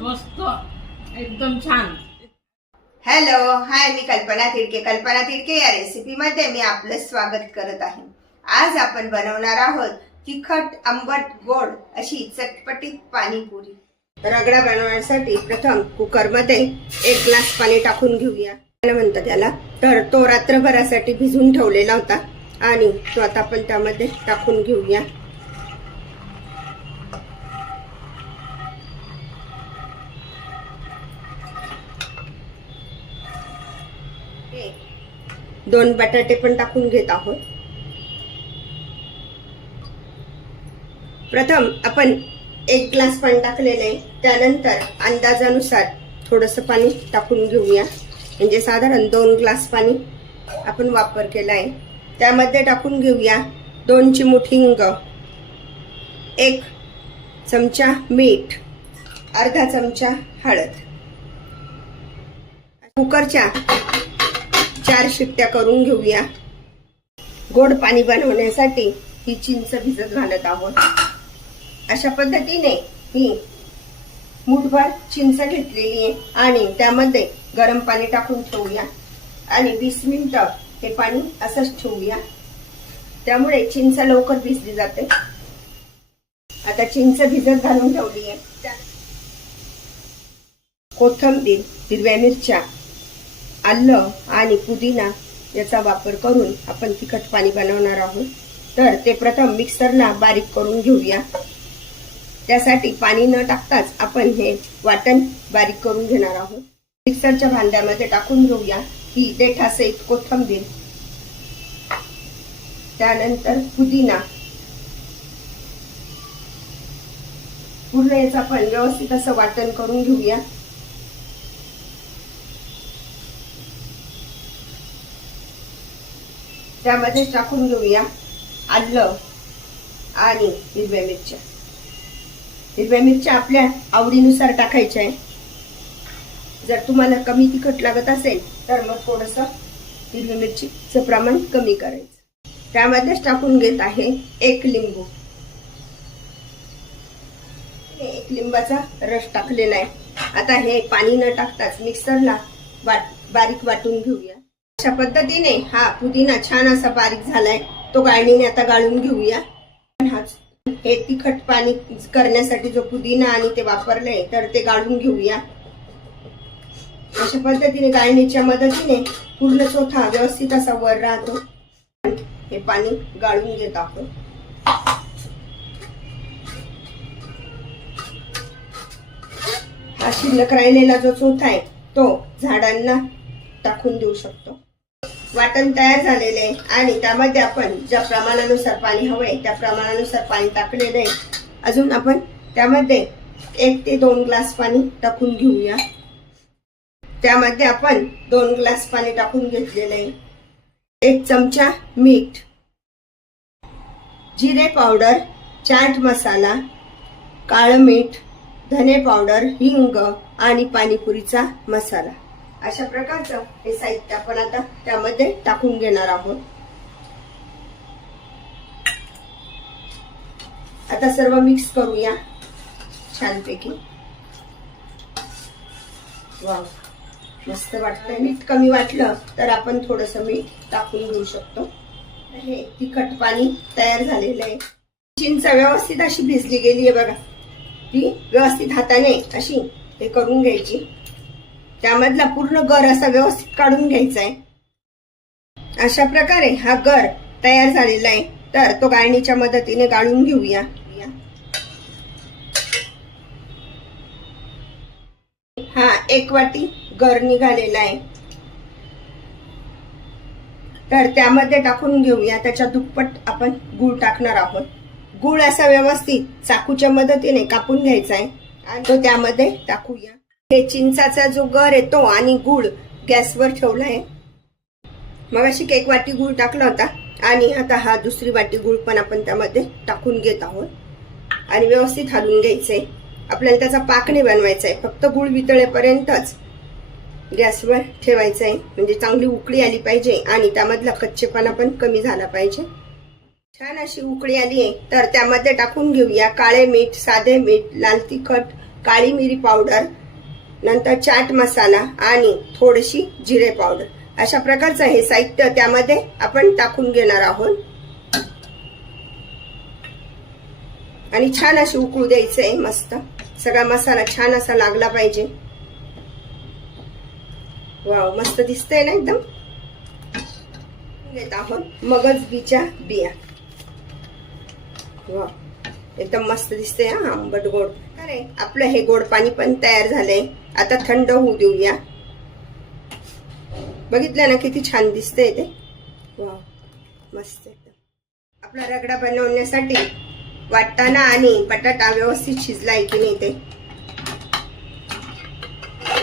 मस्त एकदम छान। हॅलो हाय, मी कल्पना तिडके। कल्पना तिडके या रेसिपी मध्ये मी आपलं स्वागत करत आहे। आज आपण बनवणार आहोत तिखट आंबट गोड अशी चटपटीत पाणीपुरी। रगडा बनवण्यासाठी प्रथम कुकर मध्ये 1 ग्लास पाणी टाकून घेऊया। म्हणतात त्याला, तर तो रात्रभरासाठी भिजून ठेवलेला होता आणि तो आता आपण त्यामध्ये टाकून घेऊया। दोन बटाटे पण टाकून घेत आहोत। प्रथम आपण 1 ग्लास पाणी टाकलेले आहे, त्यानंतर अंदाजानुसार थोडंसं पाणी टाकून घेऊया। म्हणजे साधारण 2 ग्लास पाणी आपण वापर केला आहे। त्यामध्ये टाकून घेऊया 2 चिमूट हिंग, 1 चमचा मीठ, अर्धा चमचा हळद। कुकरच्या 4 शिट्ट्या करून घेऊया। गोड पाणी बनवण्यासाठी ही चिंच भिजत घालत आहोत। अशा पद्धतीने ही मुठभर चिंच घेतलेली आहे आणि त्यामध्ये गरम पाणी टाकून ठेवूया आणि 20 मिनिटं हे पाणी असंच ठेवूया। त्यामुळे चिंच लवकर भिजली जाते। आता चिंच भिजत घालून ठेवली आहे। कोथिंबीर, हिरव्या मिरच्या, आलं आणि पुदिना याचा वापर करून आपण तिखट पाणी बनवणार आहोत। तर ते प्रथम मिक्सरला बारीक करून घेऊया। त्यासाठी पाणी न टाकताच आपण हे वाटण बारीक करून घेणार आहोत। मिक्सरच्या भांड्यामध्ये टाकून घेऊया ही देठासहित कोथिंबीर, त्यानंतर पुदिना। पूर्ण याचं आपण व्यवस्थित असं वाटण करून घेऊया। त्यामध्ये टाकून घेऊया आलं आणि हिरव्या मिरच्या। हिरव्या मिरच्या आपल्या आवडीनुसार टाकायच्या आहे। जर तुम्हाला कमी तिखट लागत असेल तर मग थोडंसं हिरवी मिरचीचं प्रमाण कमी करायचं। त्यामध्येच टाकून घेत आहे 1 लिंबू। 1 लिंबाचा रस टाकलेला आहे। आता हे पाणी न टाकताच मिक्सरला बारीक वाटून घेऊया। अशा पद्धतीने हा पुदिना छान असा बारीक झालाय, तो गाळणीने आता गाळून घेऊया। हे तिखट पाणी करण्यासाठी जो पुदिना आणि ते वापरले तर ते गाळून घेऊया। अशा पद्धतीने गाळणीच्या मदतीने पूर्ण चोथा व्यवस्थित असा वर राहतो। हे पाणी गाळून घेत आहोत। हा शिल्लक राहिलेला जो चोथा आहे तो झाडांना टाकून देऊ शकतो। वाटण तयार झालेले आहे आणि त्यामध्ये आपण ज्या प्रमाणानुसार पाणी हवंय त्या प्रमाणानुसार पाणी टाकलेलं आहे। अजून आपण त्यामध्ये 1 ते 2 ग्लास पाणी टाकून घेऊया। त्यामध्ये आपण 2 ग्लास पाणी टाकून घेतलेलं आहे। 1 चमचा मीठ, जिरे पावडर, चाट मसाला, काळं मीठ, धने पावडर, हिंग आणि पाणीपुरीचा मसाला। अशा प्रकारचं हे साहित्य आपण आता त्यामध्ये टाकून घेणार आहोत। आता सर्व मिक्स करूया छानपैकी। वाव, मस्त वाटतंय। मीठ कमी वाटलं तर आपण थोडंसं मीठ टाकून घेऊ शकतो। हे तिखट पाणी तयार झालेलं आहे। चिंच व्यवस्थित अशी भिजली गेली आहे बघा। ती व्यवस्थित हाताने अशी हे करून घ्यायची। त्यामधला पूर्ण गर असा व्यवस्थित काढून घ्यायचा आहे। अशा प्रकारे हा गर तयार झालेला आहे, तर तो गाळणीच्या मदतीने गाळून घेऊया। हा 1 वाटी गर निघालेला आहे, तर त्यामध्ये टाकून घेऊया। त्याच्या दुप्पट आपण गूळ टाकणार आहोत। गूळ असा व्यवस्थित चाकूच्या मदतीने कापून घ्यायचा आहे आणि तो त्यामध्ये टाकूया। हे चिंचाचा जो गर आहे तो आणि गूळ गॅसवर ठेवलाय। मग अशी 1 वाटी गूळ टाकला होता आणि आता हा 2री वाटी गूळ पण आपण त्यामध्ये टाकून घेत आहोत आणि व्यवस्थित हलवून घ्यायचंय। आपल्याला त्याचा पाक नाही बनवायचा आहे, फक्त गूळ वितळेपर्यंतच गॅसवर ठेवायचं आहे। म्हणजे चांगली उकळी आली पाहिजे आणि त्यामधला कच्चेपणा पण कमी झाला पाहिजे। छान अशी उकळी आली आहे, तर त्यामध्ये टाकून घेऊया काळे मीठ, साधे मीठ, लाल तिखट, काळी मिरी पावडर, नंतर चाट मसाला आणि थोडीशी जिरे पावडर, अशा प्रकारचं हे साहित्य त्यामध्ये आपण टाकून घेणार आहोत आणि छान अशी उकळू द्यायचंय. मस्त सगळा मसाला छान असा लागला पाहिजे. वाव, मस्त दिसतंय ना एकदम. घेत आहोत मगज बीच्या बिया. वाव, एकदम मस्त दिसते हा, आंबट गोड. अरे आपलं हे गोड पाणी पण तयार झालंय. आता थंड होऊ देऊया. बघितलं ना किती छान दिसतंय ते. वाव, मस्त एकदम. आपला रगडा बनवण्यासाठी वाटाणा आणि बटाटा व्यवस्थित शिजलाय की नाही ते.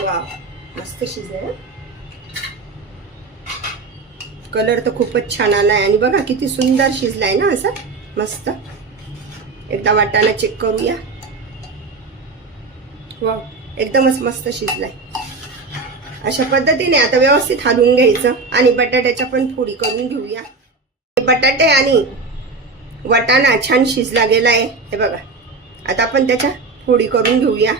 वाव, मस्त शिजलाय. कलर तर खूपच छान आलाय आणि बघा किती सुंदर शिजलाय ना असं मस्त. एकदा वाटाणा चेक करूया. वाव, एकदमच मस्त शिजलाय. अशा पद्धतीने आता व्यवस्थित हलवून घ्यायचं आणि बटाट्याच्या पण फोडी करून घेऊया. बटाटे आणि वाटाणा छान शिजला गेलाय हे बघा. आता आपण त्याच्या फोडी करून घेऊया.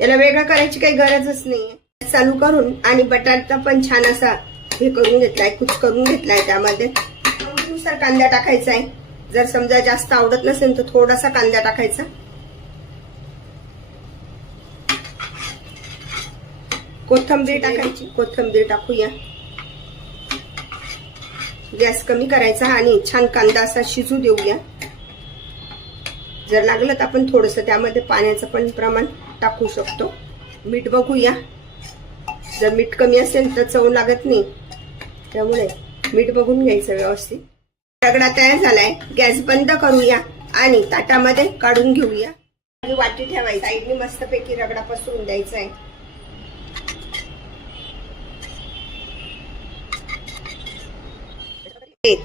याला वेगळं करायची काही गरजच नाहीये. चालू करून आणि बटाटा पण छान असा हे करून घेतलाय, कुच करून घेतलाय. त्यामध्ये आवडीनुसार कांदा टाकायचा आहे. जर समजा जास्त आवडत नसेल तर थोडासा कांदा टाकायचा. कोथिंबीर टाकायची. कोथिंबीर टाकूया. गॅस कमी करायचा आणि छान कांदा असा शिजू देऊया. जर लागलं तर आपण थोडस त्यामध्ये पाण्याचं पण प्रमाण टाकू शकतो. मीठ बघूया. जर मीठ कमी असेल तर चव लागत नाही, त्यामुळे मीठ बघून घ्यायचं व्यवस्थित. रगडा तयार झालाय. गॅस बंद करूया आणि ताटामध्ये काढून घेऊया. वाटी ठेवायची. साईडने मस्तपैकी रगडा पसरून द्यायचा आहे.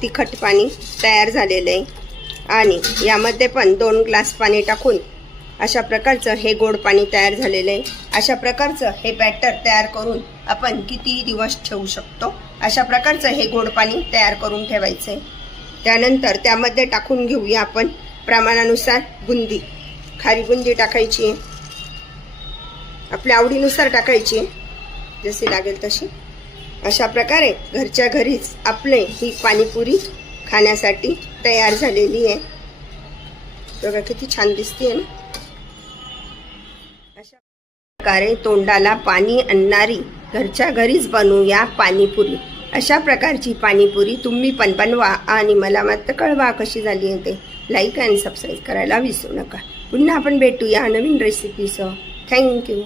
तिखट पाणी तयार झालेलं आहे आणि यामध्ये पण 2 ग्लास पाणी टाकून अशा प्रकारचं हे गोड पाणी तयार झालेलं आहे. अशा प्रकारचं हे बॅटर तयार करून आपण कितीही दिवस ठेवू शकतो. अशा प्रकारचं हे गोड पाणी तयार करून ठेवायचं आहे. त्यानंतर त्यामध्ये टाकून घेऊया आपण प्रमाणानुसार बुंदी. खारी बुंदी टाकायची आहे, आपल्या आवडीनुसार टाकायची आहे, जशी लागेल तशी. अशा प्रकारे घरच्या घरीच आपले ही पाणीपुरी खाण्यासाठी तयार झालेली आहे. बघा किती छान दिसते ना. अशा प्रकारे तोंडाला पाणी आणणारी घरच्या घरीच बनवूया पाणीपुरी. अशा प्रकारची पाणीपुरी तुम्ही पण बनवा आणि मला मात्र कळवा कशी झाली आहे ते. लाईक आणि सबस्क्राईब करायला विसरू नका. पुन्हा आपण भेटूया नवीन रेसिपीसह. थँक्यू.